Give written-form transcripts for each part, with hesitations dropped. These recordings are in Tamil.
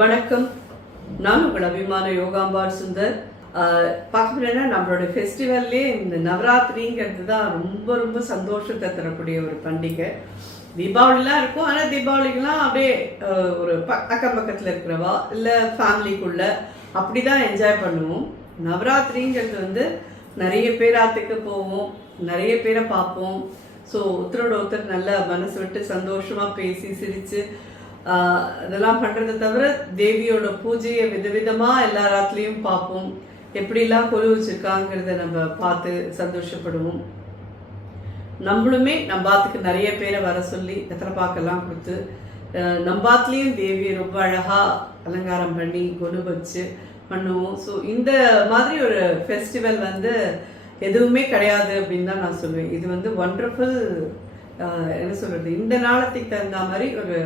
வணக்கம். நான் உங்கள் அபிமான யோகாம்பாள் சுந்தர். பார்க்கணுன்னா நம்மளோட ஃபெஸ்டிவல்லே இந்த நவராத்திரிங்கிறது தான் ரொம்ப ரொம்ப சந்தோஷத்தை தரக்கூடிய ஒரு பண்டிகை. தீபாவளிலாம் இருக்கும், ஆனால் தீபாவளிக்கெலாம் அப்படியே ஒரு அக்கம் பக்கத்தில் இருக்கிறவா இல்லை ஃபேமிலிக்குள்ள அப்படி தான் என்ஜாய் பண்ணுவோம். நவராத்திரிங்கிறது வந்து நிறைய பேராத்துக்கு போவோம், நிறைய பேரை பார்ப்போம். ஸோ ஒருத்தரோட ஒருத்தர் நல்லா மனசு விட்டு சந்தோஷமாக பேசி சிரித்து அதெல்லாம் பண்ணுறதை தவிர தேவியோட பூஜையை விதவிதமாக எல்லா ராத்துலேயும் பார்ப்போம். எப்படிலாம் கொலு வச்சுருக்காங்கிறத நம்ம பார்த்து சந்தோஷப்படுவோம். நம்மளுமே நம்பாத்துக்கு நிறைய பேரை வர சொல்லி எத்தனை பாக்கெல்லாம் கொடுத்து நம்பாத்துலேயும் தேவியை ரொம்ப அழகாக அலங்காரம் பண்ணி கொலு வச்சு பண்ணுவோம். ஸோ இந்த மாதிரி ஒரு ஃபெஸ்டிவல் வந்து எதுவுமே கிடையாது அப்படின்னு தான் நான் சொல்லுவேன். இது வந்து ஒண்டர்ஃபுல், என்ன சொல்கிறது, இந்த நாளத்துக்கு தகுந்த மாதிரி ஒரு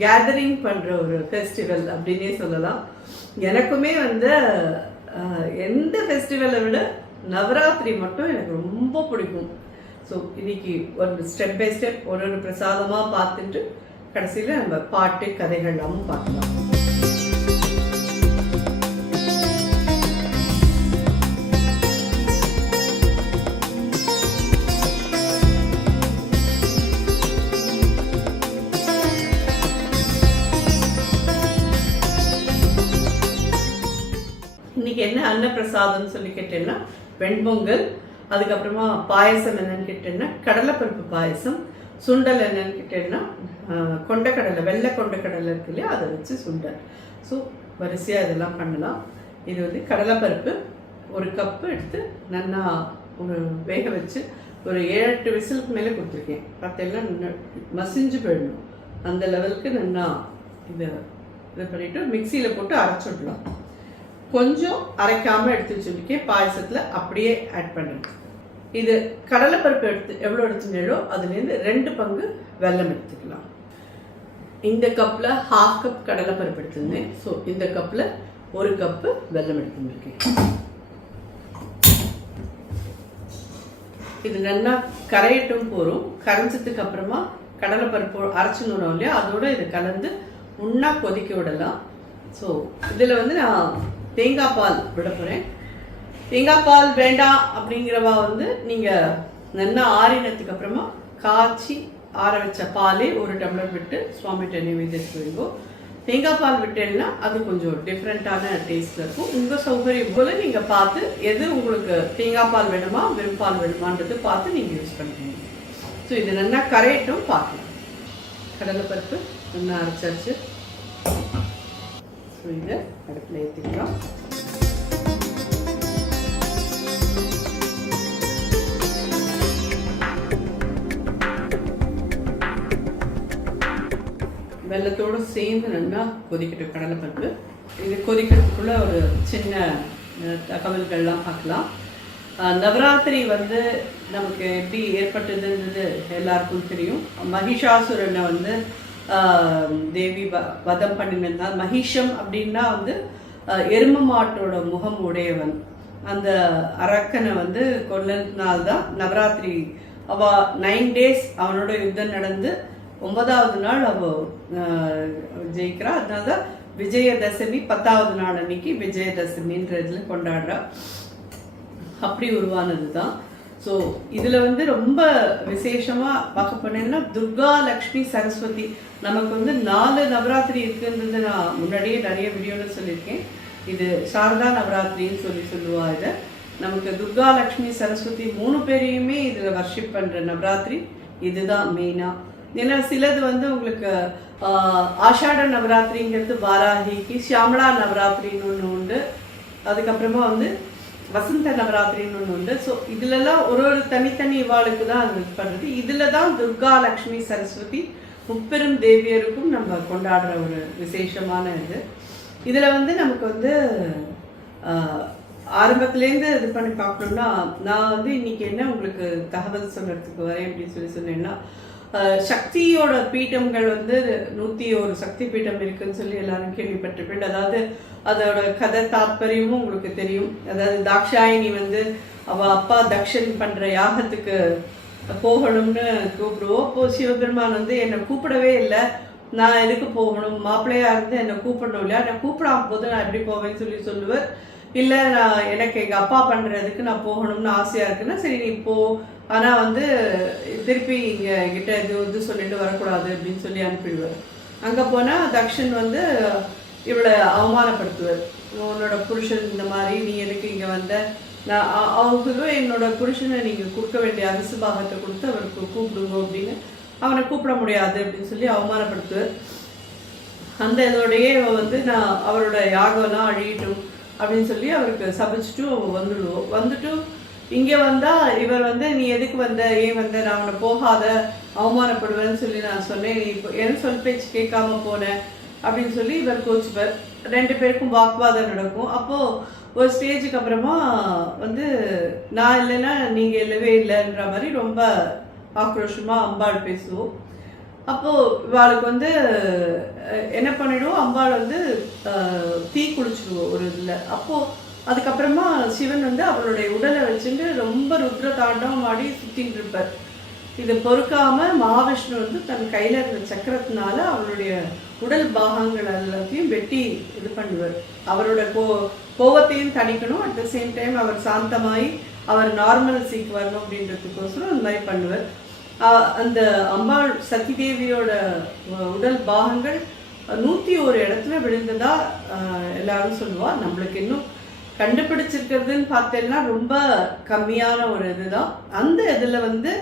கேதரிங் பண்ணுற ஒரு ஃபெஸ்டிவல் அப்படின்னே சொல்லலாம். எனக்குமே வந்து எந்த ஃபெஸ்டிவலை விட நவராத்திரி மட்டும் எனக்கு ரொம்ப பிடிக்கும். ஸோ இன்னைக்கு ஒரு ஸ்டெப் பை ஸ்டெப் ஒரு பிரசாதமாக பார்த்துட்டு கடைசியில் நம்ம பாட்டு கதைகள்லாமும் பார்க்கலாம். இன்னைக்கு என்ன அன்னப்பிரசாதம்னு சொல்லி கேட்டேன்னா வெண்பொங்கல், அதுக்கப்புறமா பாயசம் என்னன்னு கேட்டேன்னா கடலைப்பருப்பு பாயசம், சுண்டல் என்னன்னு கேட்டேன்னா கொண்டக்கடலை, வெள்ளை கொண்டக்கடலை இருக்கு இல்லையா, அதை வச்சு சுண்டல். ஸோ வரிசையாக இதெல்லாம் பண்ணலாம். இது வந்து கடலைப்பருப்பு ஒரு கப்பு எடுத்து நல்லா ஒரு வேக வச்சு ஒரு 7-8 விசிலுக்கு மேலே கொடுத்துருக்கேன். பார்த்தெல்லாம் மசிஞ்சு போயிடணும், அந்த லெவலுக்கு நல்லா இதை பண்ணிவிட்டு மிக்சியில் போட்டு அரைச்சிடலாம். கொஞ்சம் அரைக்காமல் எடுத்து வச்சுருக்கேன், பாயசத்தில் அப்படியே ஆட் பண்ணுறேன். இது கடலைப்பருப்பு எவ்வளோ எடுத்துனோ அதுலேருந்து 2 பங்கு வெல்லம் எடுத்துக்கலாம். இந்த கப்பில் 1/2 கப் கடலைப்பருப்பு எடுத்துருந்தேன். ஸோ இந்த கப்பில் 1 கப்பு வெல்லம் எடுத்துருக்கேன். இது நல்லா கரையட்டும் போகிறோம். கரைஞ்சதுக்கு அப்புறமா கடலைப்பருப்பு அரைச்சுன்னு இல்லையா, அதோட இதை கலந்து ஒன்றா கொதிக்க விடலாம். ஸோ இதில் வந்து நான் தேங்காய் பால் விட போகிறேன். தேங்காய் பால் வேண்டாம் அப்படிங்கிறவா வந்து நீங்கள் நல்லா ஆறினத்துக்கு அப்புறமா காய்ச்சி ஆற வச்ச பாலே 1 டம்ளர் விட்டு சுவாமிகிட்ட நைவேத்தியத்துக்கு வைங்கோ. தேங்காய் பால் விட்டேன்னா அது கொஞ்சம் டிஃப்ரெண்ட்டான டேஸ்ட்டில் இருக்கும். உங்கள் சௌகரியம் போல் நீங்கள் பார்த்து எது உங்களுக்கு தேங்காய் பால் வேணுமா வெறும்பால் வேணுமான்றது பார்த்து நீங்கள் யூஸ் பண்ணுறீங்க. ஸோ இது நல்லா கரையட்டும் பார்க்கலாம். கடலைப்பருப்பு நல்லா அரைச்சாச்சு. ஸோ இதை அடுப்பில் ஏற்றிக்கலாம். வெள்ளத்தோடு சேர்ந்து நல்லா கொதிக்கட்டும் கடலைப்பருப்பு. இது கொதிக்கிறதுக்குள்ள ஒரு சின்ன தகவல்கள்லாம் பார்க்கலாம். நவராத்திரி வந்து நமக்கு எப்படி ஏற்பட்டதுன்றது எல்லாருக்கும் தெரியும். மகிஷாசுரனை வந்து தேவி வதம் பண்ணினார். மகிஷம் அப்படின்னா வந்து எரும மாட்டோட முகம் உடையவன். அந்த அரக்கனை வந்து கொல்லனால்தான் நவராத்திரி. அவ 9 days அவனோட யுத்தம் நடந்து 9வது நாள் அவ ஜெயிக்கிறா. அதனால்தான் விஜயதசமி 10வது நாள் அன்னைக்கு விஜயதசமின்றதுல கொண்டாடுறா. அப்படி உருவானது தான். ஸோ இதில் வந்து ரொம்ப விசேஷமாக பார்க்க போனேன்னா துர்கா, லக்ஷ்மி, சரஸ்வதி. நமக்கு வந்து 4 நவராத்திரி இருக்குன்றது நான் முன்னாடியே நிறைய வீடியோவில் சொல்லியிருக்கேன். இது சாரதா நவராத்திரின்னு சொல்லுவா. இதை நமக்கு துர்கா, லக்ஷ்மி, சரஸ்வதி 3 பேரையுமே இதில் வர்ஷிப் பண்ணுற நவராத்திரி இதுதான் மெயினாக. ஏன்னா சிலது வந்து உங்களுக்கு ஆஷாட நவராத்திரிங்கிறது வாராகிக்கு, ஷியாமலா நவராத்திரின்னு ஒன்று உண்டு, அதுக்கப்புறமா வந்து வசந்த நவராத்திரின்னு ஒன்று உண்டு. ஸோ இதுலலாம் ஒரு தனித்தனி இவாளுக்கு தான் அது பண்ணுறது. இதில் தான் துர்கா, லக்ஷ்மி, சரஸ்வதி முப்பெரும் தேவியருக்கும் நம்ம கொண்டாடுற ஒரு விசேஷமான இது. இதில் வந்து நமக்கு வந்து ஆரம்பத்துலேருந்து இது பண்ணி பார்க்கணுன்னா, நான் வந்து இன்னைக்கு என்ன உங்களுக்கு தகவல் சொல்கிறதுக்கு வரேன் அப்படின்னு சொன்னேன்னா, சக்தியோட பீட்டங்கள் வந்து 101 சக்தி பீட்டம் இருக்குன்னு சொல்லி எல்லாரும் கேள்விப்பட்டிருப்பேன். அதாவது அதோட கதை தாற்பயமும் உங்களுக்கு தெரியும். அதாவது தாக்ஷாயினி வந்து அவள் அப்பா தக்ஷன் பண்ணுற யாகத்துக்கு போகணும்னு கூப்பிடுவோம். அப்போது சிவபெருமான் வந்து என்னை கூப்பிடவே இல்லை, நான் எதுக்கு போகணும், மாப்பிள்ளையா இருந்து என்னை கூப்பிடணும் இல்லையா, நான் கூப்பிடாம போது நான் எப்படி போவேன்னு சொல்லுவேன். இல்லை நான் எனக்கு எங்கள் அப்பா பண்ணுறதுக்கு நான் போகணும்னு ஆசையாக இருக்குன்னா சரி நீ போ, ஆனால் வந்து திருப்பி இங்கே என்கிட்ட இது சொல்லிட்டு வரக்கூடாது அப்படின்னு சொல்லி அனுப்பிடுவார். அங்கே போனால் தக்ஷன் வந்து இவளை அவமானப்படுத்துவார். உன்னோட புருஷன் இந்த மாதிரி, நீ எதுக்கு இங்கே வந்த, நான் அவங்க என்னோட புருஷனை நீங்கள் கொடுக்க வேண்டிய அரிசி பாகத்தை கொடுத்து அவருக்கு கூப்பிடுங்க அப்படின்னு, அவனை கூப்பிட முடியாது அப்படின்னு சொல்லி அவமானப்படுத்துவார். அந்த இதோடையே வந்து நான் அவரோட யாகம்லாம் அழியட்டும் அப்படின்னு சொல்லி அவருக்கு சபிச்சுட்டு வந்துடுவோம். வந்துட்டு இங்கே வந்தால் இவர் வந்து நீ எதுக்கு வந்த, ஏன் வந்த, நான் அவனை போகாத அவமானப்படுவேன்னு சொல்லி நான் சொன்னேன், நீ இப்போ என்ன சொல் பேச்சு கேட்காம போனேன் அப்படின்னு சொல்லி இவர் கோச்சுப்பார். 2 பேருக்கும் வாக்குவாதம் நடக்கும். அப்போது ஒரு ஸ்டேஜுக்கு அப்புறமா வந்து நான் இல்லைன்னா நீங்கள் இல்லவே இல்லைன்ற மாதிரி ரொம்ப ஆக்ரோஷமாக அம்பாள் பேசுவோம். அப்போது இவாளுக்கு வந்து என்ன பண்ணிடுவோம், அம்பாள் வந்து தீ குளிச்சுடுவோம் ஒரு இதில். அப்போது அதுக்கப்புறமா சிவன் வந்து அவளுடைய உடலை வச்சுட்டு ரொம்ப ருத்ர தாண்டவம் ஆடி சுற்றிட்டு இருப்பார். இது பொறுக்காமல் மகாவிஷ்ணு வந்து தன் கையில் இருந்த சக்கரத்தினால அவளுடைய உடல் பாகங்கள் எல்லாத்தையும் வெட்டி இது பண்ணுவார். அவரோட கோவத்தையும் தணிக்கணும், அட் த சேம் டைம் அவர் சாந்தமாகி அவர் நார்மல் சீக்கு வரணும் அப்படின்றதுக்கோசரம் அந்த மாதிரி பண்ணுவார். அந்த அம்பாள் சதி தேவியோட உடல் பாகங்கள் 101 இடத்துல விழுந்ததா எல்லாரும் சொல்லுவா. நம்மளுக்கு இன்னும் கண்டுபிடிச்சிருக்கிறதுன்னு பார்த்தேன்னா ரொம்ப கம்மியான ஒரு இதுதான். அந்த இதில் வந்து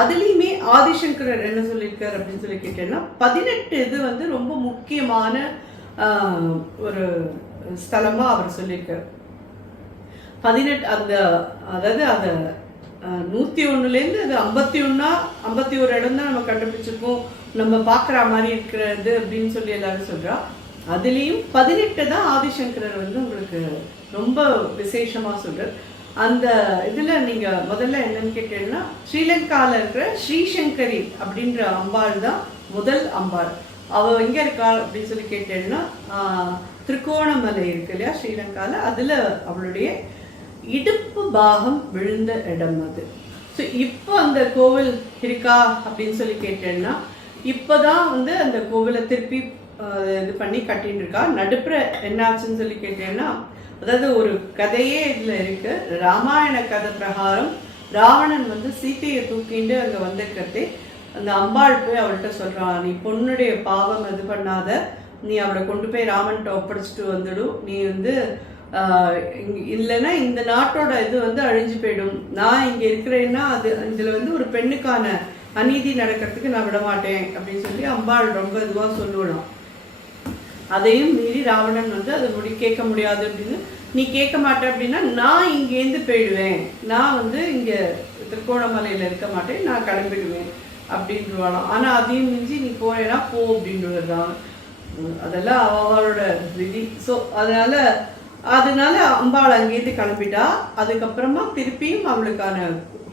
அதுலேயுமே ஆதிசங்கரர் என்ன சொல்லியிருக்கார் அப்படின்னு சொல்லி கேட்டேன்னா 18 இது வந்து ரொம்ப முக்கியமான ஒரு ஸ்தலமாக அவர் சொல்லியிருக்கார். 18 அந்த அதாவது அதை 101லேருந்து அது 51 இடம் தான் நம்ம கண்டுபிடிச்சிருக்கோம், நம்ம பார்க்குற மாதிரி இருக்கிறது அப்படின்னு சொல்லி எல்லாரும் சொல்கிறா. அதுலேயும் 18 தான் ஆதிசங்கரர் வந்து உங்களுக்கு ரொம்ப விசேஷமாக சொல்கிறார். அந்த இதில் நீங்கள் முதல்ல என்னன்னு கேட்டீங்கன்னா ஸ்ரீலங்காவில் இருக்கிற ஸ்ரீசங்கரி அப்படின்ற அம்பாள் தான் முதல் அம்பாள். அவள் எங்கே இருக்கா அப்படின்னு சொல்லி கேட்டேன்னா திருக்கோணமலை இருக்கு இல்லையா ஸ்ரீலங்காவில், அதில் அவளுடைய இடுப்பு பாகம் விழுந்த இடம் அது. ஸோ இப்போ அந்த கோவில் இருக்கா அப்படின்னு சொல்லி கேட்டேன்னா இப்போ தான் வந்து அந்த கோவிலை திருப்பி இது பண்ணி கட்டின்னு இருக்கா. நடுப்புற என்னாச்சுன்னு சொல்லி கேட்டேன்னா அதாவது ஒரு கதையே இதில் இருக்கு. ராமாயண கதை பிரகாரம் ராவணன் வந்து சீத்தையை தூக்கிண்டு அங்கே வந்திருக்கிறதே அந்த அம்பாள் போய் அவள்கிட்ட சொல்கிறான், நீ பொண்ணுடைய பாவம் இது பண்ணாத, நீ அவளை கொண்டு போய் ராமன்கிட்ட ஒப்படைச்சிட்டு வந்துடும், நீ வந்து இல்லைன்னா இந்த நாட்டோட இது வந்து அழிஞ்சு போயிடும், நான் இங்கே இருக்கிறேன்னா அது இதில் வந்து ஒரு பெண்ணுக்கான அநீதி நடக்கிறதுக்கு நான் விட மாட்டேன் அப்படின்னு சொல்லி அம்பாள் ரொம்ப இதுவாக சொல்லுவிடும். அதையும் மீறி ராவணன் வந்து அதை கேட்க முடியாது அப்படின்னு, நீ கேட்க மாட்டேன் அப்படின்னா நான் இங்கேருந்து போயிடுவேன், நான் வந்து இங்கே திருக்கோணமலையில் இருக்க மாட்டேன், நான் கிளம்பிடுவேன் அப்படின்ட்டுவாளாம். ஆனால் அதையும் மிஞ்சி நீ போனேன்னா போ அப்படின்ட்டுதான். அதெல்லாம் அவளோட விதி. ஸோ அதனால அம்பாள் அங்கேருந்து கிளம்பிட்டா. அதுக்கப்புறமா திருப்பியும் அவளுக்கான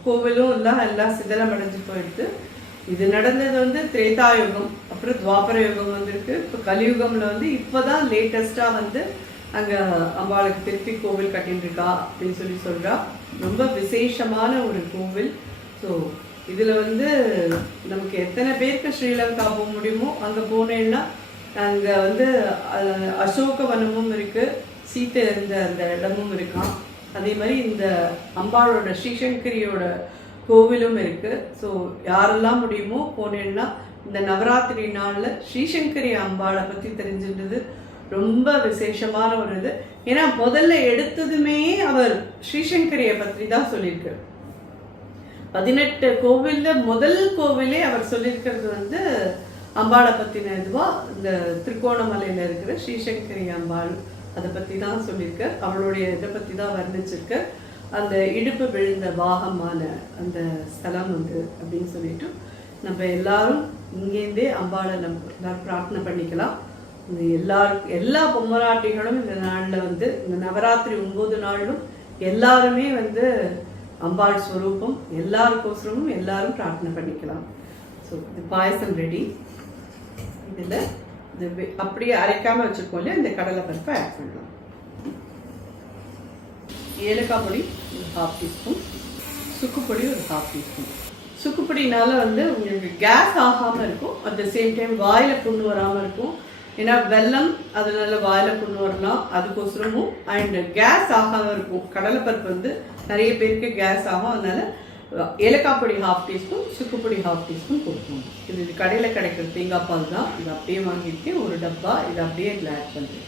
கோவிலும் எல்லாம் சிதலமடைஞ்சு போயிடுது. இது நடந்தது வந்து திரேதாயுகம், அப்புறம் துவாபர யுகம் வந்திருக்கு. இப்போ கலியுகம்ல வந்து இப்போதான் லேட்டஸ்டாக வந்து அங்கே அம்பாளுக்கு திருப்பி கோவில் கட்டின்னு இருக்கா அப்படின்னு சொல்லி சொல்கிறா. ரொம்ப விசேஷமான ஒரு கோவில். ஸோ இதில் வந்து நமக்கு எத்தனை பேருக்கு ஸ்ரீலங்கா போக முடியுமோ அங்கே போனேன்னா அங்கே வந்து அசோகவனமும் இருக்குது, சீத்தை இருந்த அந்த இடமும் இருக்கான். அதே மாதிரி இந்த அம்பாளோட ஸ்ரீசங்கரியோட கோவிலும் இருக்குது. ஸோ யாரெல்லாம் முடியுமோ போனேன்னா இந்த நவராத்திரி நாளில் ஸ்ரீசங்கரி அம்பாளை பற்றி தெரிஞ்சுன்றது ரொம்ப விசேஷமான ஒரு இது. ஏன்னா முதல்ல எடுத்ததுமே அவர் ஸ்ரீசங்கரியை பற்றி தான் சொல்லியிருக்கார். 18 கோவிலில் முதல் கோவிலே அவர் சொல்லியிருக்கிறது வந்து அம்பாளை பற்றின இதுவாக இந்த திருக்கோணமலையில் இருக்கிற ஸ்ரீசங்கரி அம்பாள் அதை பற்றி தான் சொல்லியிருக்கார். அவளுடைய இதை பற்றி தான் வர்ணிச்சிருக்க. அந்த இடுப்பு விழுந்த பாகமான அந்த ஸ்தலம் வந்து அப்படின்னு சொல்லிட்டு நம்ம எல்லாரும் இங்கேருந்தே அம்பாளை நம்ம பிரார்த்தனை பண்ணிக்கலாம். எல்லா பொம்மராட்டிகளும் இந்த நாளில் வந்து இந்த நவராத்திரி 9 நாளிலும் எல்லாருமே வந்து அம்பாள் ஸ்வரூபம் எல்லாருக்கோசரமும் எல்லாரும் பிரார்த்தனை பண்ணிக்கலாம். ஸோ இது பாயசம் ரெடி. இதில் இது அப்படியே அரைக்காமல் வச்சுருக்கோம் இல்லையா, இந்த கடலை பருப்பை ஆட் பண்ணலாம். ஏலக்காய் பொடி ஒரு 1/2 டீஸ்பூன், சுக்கு பொடி ஒரு 1/2 டீஸ்பூன். சுக்குப்பொடினால வந்து உங்களுக்கு கேஸ் ஆகாமல் இருக்கும். அட் த சேம் டைம் வாயில் புண்ணு வராமல் இருக்கும். ஏன்னா வெல்லம் அதனால வாயில் புண்ணு வரலாம், அதுக்கோசரமும். அண்ட் கேஸ் ஆகாமல் இருக்கும். கடலைப்பருப்பு வந்து நிறைய பேருக்கு கேஸ் ஆகும். அதனால ஏலக்காய் பொடி 1/2 டீஸ்பூன், சுக்குப்பொடி 1/2 டீஸ்பூன் கொடுக்கணும். இது கடையில் கிடைக்கிற தேங்காய் பால் தான். இது அப்படியே வாங்கிட்டு ஒரு டப்பா இதை அப்படியே இதில் ஆட் பண்ணுறேன்.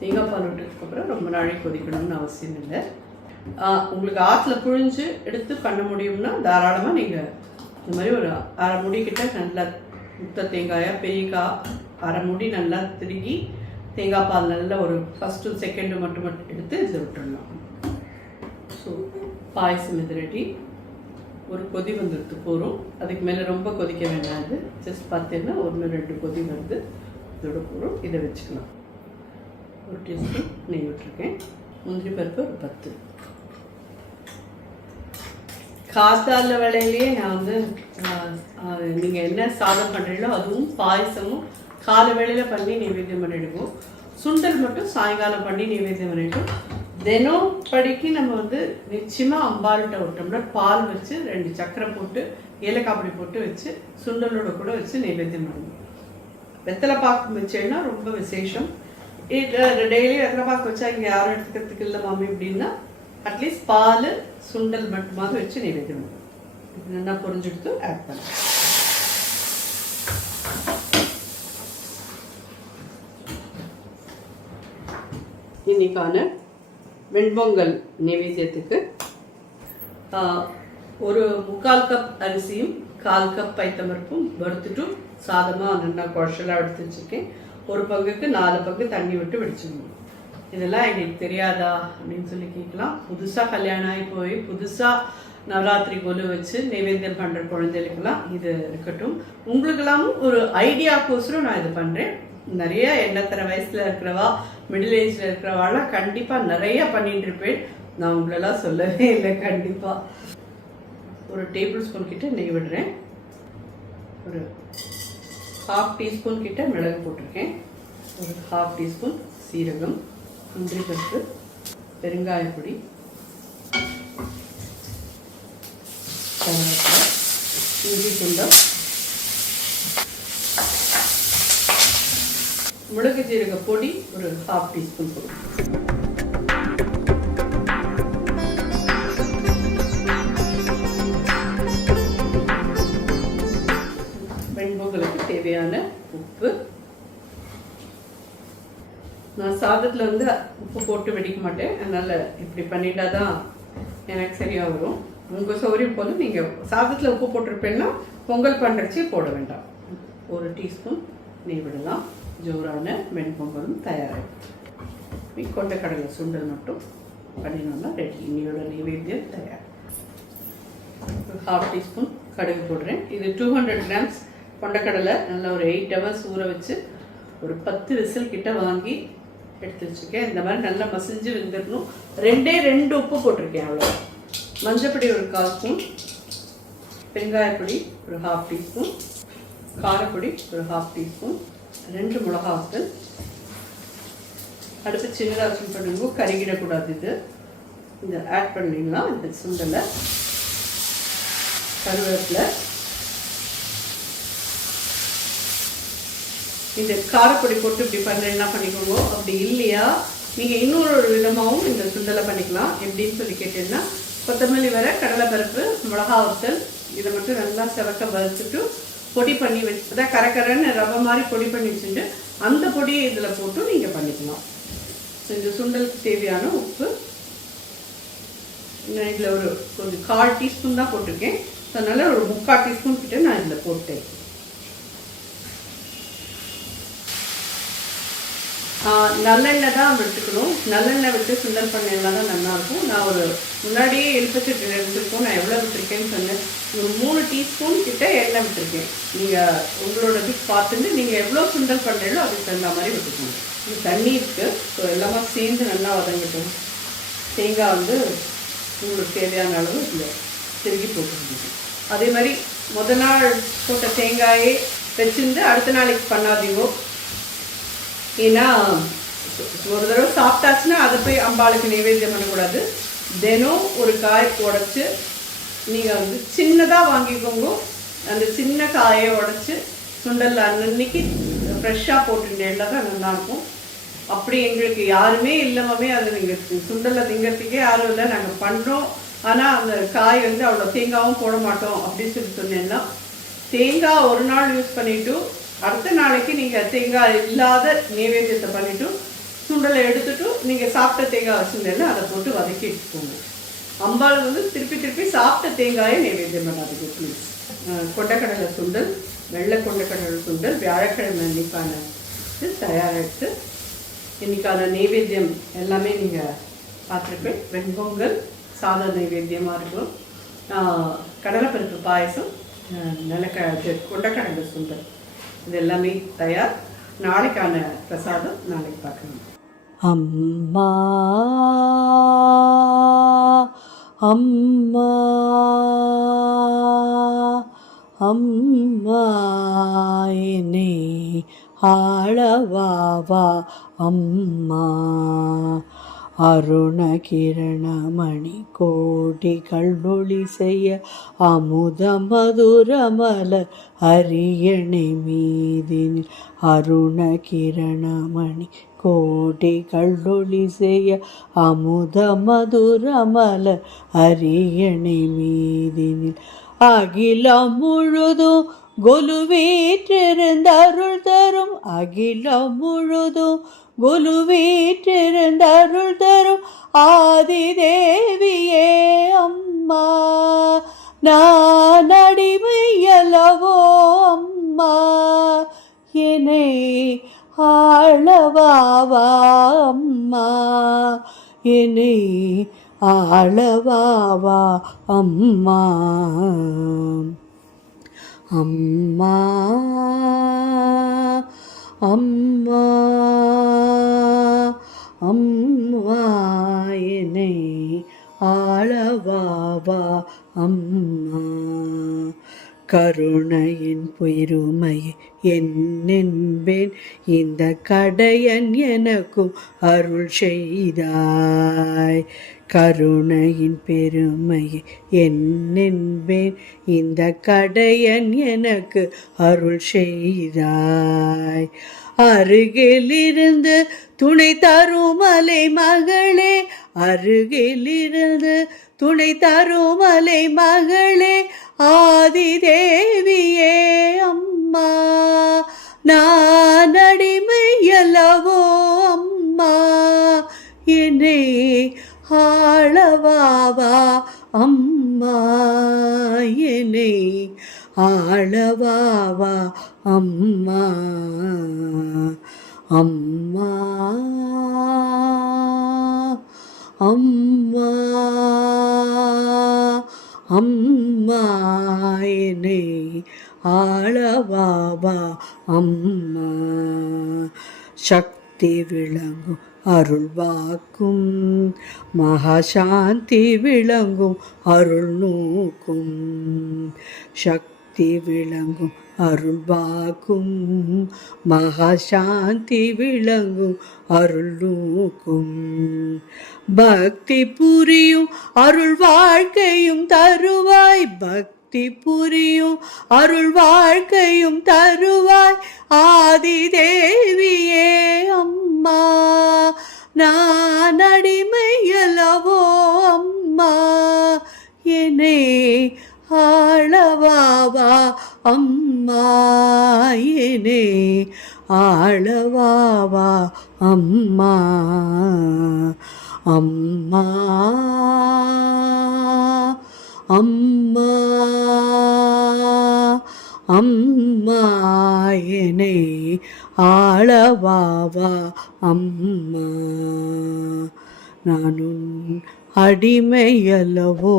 தேங்காய் பால் விட்டதுக்கப்புறம் ரொம்ப நாளைக்கு கொதிக்கணும்னு அவசியம் இல்லை. உங்களுக்கு ஆற்றுல புழிஞ்சு எடுத்து பண்ண முடியும்னா தாராளமாக நீங்கள் இந்த மாதிரி ஒரு அரை முடிக்கிட்ட நல்லா முத்த தேங்காயாக பெரியக்காய் அரை முடி நல்லா திருகி தேங்காய் பால் நல்லா ஒரு ஃபஸ்ட்டு செகண்டு மட்டும் எடுத்து இதில் விட்டுடலாம். ஸோ பாயசம் இது ரெடி. ஒரு கொதி வந்துடுத்து போகிறோம். அதுக்கு மேலே ரொம்ப கொதிக்க வேண்டாம். இது ஜஸ்ட் பார்த்தீங்கன்னா 1-2 கொதி வருது. இதோட போகிறோம். இதை வச்சுக்கலாம். ஒரு டீஸ்பூன் நெய் விட்டுருக்கேன். முந்திரி பருப்பு ஒரு 10. காத்தால வேலையிலேயே நான் வந்து நீங்கள் என்ன சாதம் பண்ணுறீங்களோ அதுவும் பாயசமும் காலை வேளையில் பண்ணி நைவேத்தியம் பண்ணிடுவோம். சுண்டல் மட்டும் சாயங்காலம் பண்ணி நைவேத்தியம் பண்ணிட்டோம். தினம் படிக்கு நம்ம வந்து நிச்சயமாக அம்பாள்கிட்ட ஒரு டம்ளர் பால் வச்சு 2 சக்கரை போட்டு ஏலக்காய் பொடி போட்டு வச்சு சுண்டலோட கூட வச்சு நைவேத்தியம் பண்ணுவோம். வெத்தலை பாக்கு வச்சேன்னா ரொம்ப விசேஷம். டெய்லி வெத்தலை பாக்கு வச்சா இங்கே யாரும் எடுத்துக்கிறதுக்கு இல்லை மாமி அப்படின்னா அட்லீஸ்ட் பால் சுண்டல் மட்டுமாவது வச்சு நைவேத்தியம் பண்ணுவோம். இது நல்லா பொரிஞ்செடுத்து ஆட் பண்ணுவோம். இன்னைக்கான வெண்பொங்கல் நைவேத்தியத்துக்கு ஒரு 3/4 கப் அரிசியும் 1/4 கப் பைத்தம்பருப்பும் வறுத்துட்டு சாதமாக நல்லா குழச்சலாக எடுத்து வச்சுருக்கேன். ஒரு பங்குக்கு 4 பங்கு தண்ணி விட்டு வெடிச்சிடணும். இதெல்லாம் எங்களுக்கு தெரியாதா அப்படின்னு சொல்லி கேட்கலாம். புதுசாக கல்யாணம் ஆகி போய் புதுசாக நவராத்திரி கொலு வச்சு நைவேத்தியம் பண்ணுற குழந்தைகளுக்கெல்லாம் இது இருக்கட்டும். உங்களுக்கெல்லாம் ஒரு ஐடியாக்கோசரம் நான் இது பண்ணுறேன். நிறைய எண்ணத்தனை வயசில் இருக்கிறவா மிடில் ஏஜில் இருக்கிறவாலாம் கண்டிப்பாக நிறைய பண்ணிட்டு இருப்பேன். நான் உங்களெல்லாம் சொல்லவே இல்லை. கண்டிப்பாக ஒரு டேபிள் ஸ்பூன் கிட்ட நெய் விடுறேன். ஒரு 1/2 டீஸ்பூன் கிட்ட மிளகு போட்டிருக்கேன். ஒரு 1/2 டீஸ்பூன் சீரகம், முந்திரி பருப்பு, பெருங்காயப்பொடி, கருவேப்பிலை, இஞ்சி துண்டம், மிளகு ஜீரக பொடி ஒரு 1/2 டீஸ்பூன் போடும். வெண்பொங்கலுக்கு தேவையான உப்பு. நான் சாதத்தில் வந்து உப்பு போட்டு வெடிக்க மாட்டேன். அதனால் இப்படி பண்ணிட்டா தான் எனக்கு சரியாக வரும். உங்கள் சௌகரியம் போல் நீங்கள் சாதத்தில் உப்பு போட்டிருப்பேன்னா பொங்கல் பண்ணுறச்சு போட வேண்டாம். ஒரு டீஸ்பூன் நெய் விடலாம். ஜோரான வெண்பொங்கலும் தயாராகிடும். கொண்டைக்கடலை சுண்டல் மட்டும் பண்ணினோம்னா ரெடி. இன்னையோட நைவேத்தியம் தயார். 1/2 டீஸ்பூன் கடுகு போடுறேன். இது 200 கிராம்ஸ் கொண்டைக்கடலை நல்லா ஒரு 8 ஹவர்ஸ் ஊற வச்சு ஒரு 10 விசில் கிட்ட வாங்கி எடுத்து வச்சுருக்கேன். இந்த மாதிரி நல்லா மசிஞ்சு வெந்துடணும். 2 உப்பு போட்டிருக்கேன். அவ்வளோ. மஞ்சப்பொடி ஒரு 1/4 ஸ்பூன், பெருங்காயப்பொடி ஒரு 1/2 டீஸ்பூன், காரப்பொடி ஒரு 1/2 டீஸ்பூன், 2 மிளகா வத்தல். அடுத்து சின்னதாக வச்சு பண்ணுங்க, கருகிடக்கூடாது. இது இந்த ஆட் பண்ணிங்கன்னா இந்த சுண்டலை, கருவேப்பிலை, இந்த காரப்பொடி போட்டு இப்படி பண்ணுறேன்னா பண்ணிக்கோங்க. அப்படி இல்லையா நீங்கள் இன்னொரு விதமாகவும் இந்த சுண்டலை பண்ணிக்கலாம். எப்படின்னு சொல்லி கேட்டீங்கன்னா கொத்தமல்லி வர கடலைப்பருப்பு, மிளகா வத்தல் இதை மட்டும் நல்லா செவக்க வறுத்துட்டு பொடி பண்ணி வச்சு தான் கரக்கரன்னு ரவை மாதிரி பொடி பண்ணி வச்சுட்டு அந்த பொடியை இதில் போட்டு நீங்கள் பண்ணிக்கலாம். ஸோ இந்த சுண்டலுக்கு தேவையான உப்பு நான் இதில் ஒரு கொஞ்சம் 1/4 டீஸ்பூன் தான் போட்டிருக்கேன். ஸோ அதனால் ஒரு 3/4 டீஸ்பூன் கிட்ட நான் இதில் போட்டேன். நல்லெண்ணெய் தான் விட்டுக்கணும். நல்லெண்ணெய் விட்டு சுண்டல் பண்ணையில தான் நல்லாயிருக்கும். நான் ஒரு முன்னாடியே எலுப்பச்சட்டு எடுத்துருக்கோம். நான் எவ்வளோ விட்டுருக்கேன்னு சொன்னேன். ஒரு 3 டீஸ்பூன் கிட்ட எண்ணெய் விட்டுருக்கேன். நீங்கள் உங்களோட இதுக்கு பார்த்துட்டு நீங்கள் எவ்வளோ சுண்டல் பண்ணுறீங்களோ அதுக்கு தகுந்த மாதிரி விட்டுக்கணும். இது தண்ணி இருக்குது. ஸோ எல்லாமே சேர்ந்து நல்லா வதங்கட்டும். தேங்காய் வந்து உங்களுக்கு தேவையான அளவு இதில் திருகி போட்டுருக்கீங்க. அதே மாதிரி முதல் நாள் போட்ட தேங்காயே வச்சுருந்து அடுத்த நாளைக்கு பண்ணாதீங்க. ஏன்னா ஒரு தடவை சாப்பிட்டாச்சுன்னா அதை போய் அம்பாளுக்கு நைவேத்தியம் பண்ணக்கூடாது. தினம் ஒரு காய் உடைச்சி நீங்கள் வந்து சின்னதாக வாங்கிக்கோங்க. அந்த சின்ன காயை உடைச்சி சுண்டல் அன்னைக்கு ஃப்ரெஷ்ஷாக போட்டுட்டேன்னா தான் நல்லாயிருக்கும். அப்படி எங்களுக்கு யாருமே இல்லாமே அது நீங்கள் சுண்டலை திங்கிறதுக்கே யாரும் இல்லை, நாங்கள் பண்ணுறோம். ஆனால் அந்த காய் வந்து அவ்வளோ தேங்காயும் போட மாட்டோம் அப்படின்னு சொன்னேன்னா, தேங்காய் ஒரு நாள் யூஸ் பண்ணிவிட்டு அடுத்த நாளைக்கு நீங்கள் தேங்காய் இல்லாத நைவேத்தியத்தை பண்ணிவிட்டு சுண்டலை எடுத்துட்டு நீங்கள் சாப்பிட்ட தேங்காய் வச்சுருந்தேன்னா அதை போட்டு வதக்கி எடுத்துக்கோங்க. அம்பாள் வந்து திருப்பி திருப்பி சாப்பிட்ட தேங்காயை நைவேத்தியம் பண்ணாதுக்கு ப்ளீஸ். கொண்டக்கடலை சுண்டல், வெள்ளை கொண்டக்கடலை சுண்டல் வியாழக்கிழமை அன்னைக்கான தயாரித்து இன்றைக்கான நைவேத்தியம் எல்லாமே நீங்கள் பார்த்துருப்பேன். வெண்பொங்கல் சாத நைவேத்தியமாக இருக்கும், கடலைப்பருப்பு பாயசம், கொண்டக்கடலை சுண்டல், இது எல்லாமே தயார். நாளைக்கான பிரசாதம் நாளைக்கு பார்க்கணும். அம்மா அம்மா அம்மா என்னை ஆளவாவா அம்மா. அருண கிரணமணி கோடிகள் ஒளி செய்ய அமுத மதுரமல அரியணை மீதினில். அருண கிரணமணி கோடிகள் ஒளி செய்ய அமுத மதுரமல அரியணை மீதினில். அகிலம் முழுதும் கொலுவீற்றிருந்த அருள் தரும், அகிலம் முழுதும் கொலுவீற்றிருந்த அருள் தரும் ஆதி தேவியே அம்மா. நான் அடிமையல்லவோ அம்மா, என்னை ஆளவாவா அம்மா, என்னை ஆளவாவா அம்மா. அம்மா அம்மா அம்மா என்னை ஆளவாவா அம்மா. கருணையின் பெருமையை என்னென்பேன், இந்த கடையன் எனக்கும் அருள் செய்தாய். கருணையின் பெருமையை என்னென்பேன், இந்த கடையன் எனக்கு அருள் செய்தாய். அருகிலிருந்து துணை தருமலை மகளே, அருகிலிருந்து துணை தருமலை மகளே ஆதி தேவியே அம்மா. நான் அடிமையல்லவோ அம்மா, என்னை ஆளவாவா அம்மா, என்னை ஆளவாவா அம்மா. அம்மா அம்மா அம்மா என்னை ஆளவாவா அம்மா. சக்தி விளங்கும் அருள் வாக்கும், மகாசாந்தி விளங்கும் அருள் நோக்கும். சக்தி விளங்கும் அருள் வாக்கும், மகாசாந்தி விளங்கும் அருள் நோக்கும். பக்தி புரியும் அருள் வாழ்க்கையும் தருவாய், பக்தி புரியும் அருள் வாழ்க்கையும் தருவாய் ஆதி தேவியே அம்மா. நான் அடிமையல்லவோ அம்மா, என்னை ஆளவாவா அம்மா, என்னை ஆளவாவா அம்மா. அம்மா அம்மா அம்மா என்னை ஆளவாவா அம்மா. நான் உன் அடிமையல்லவோ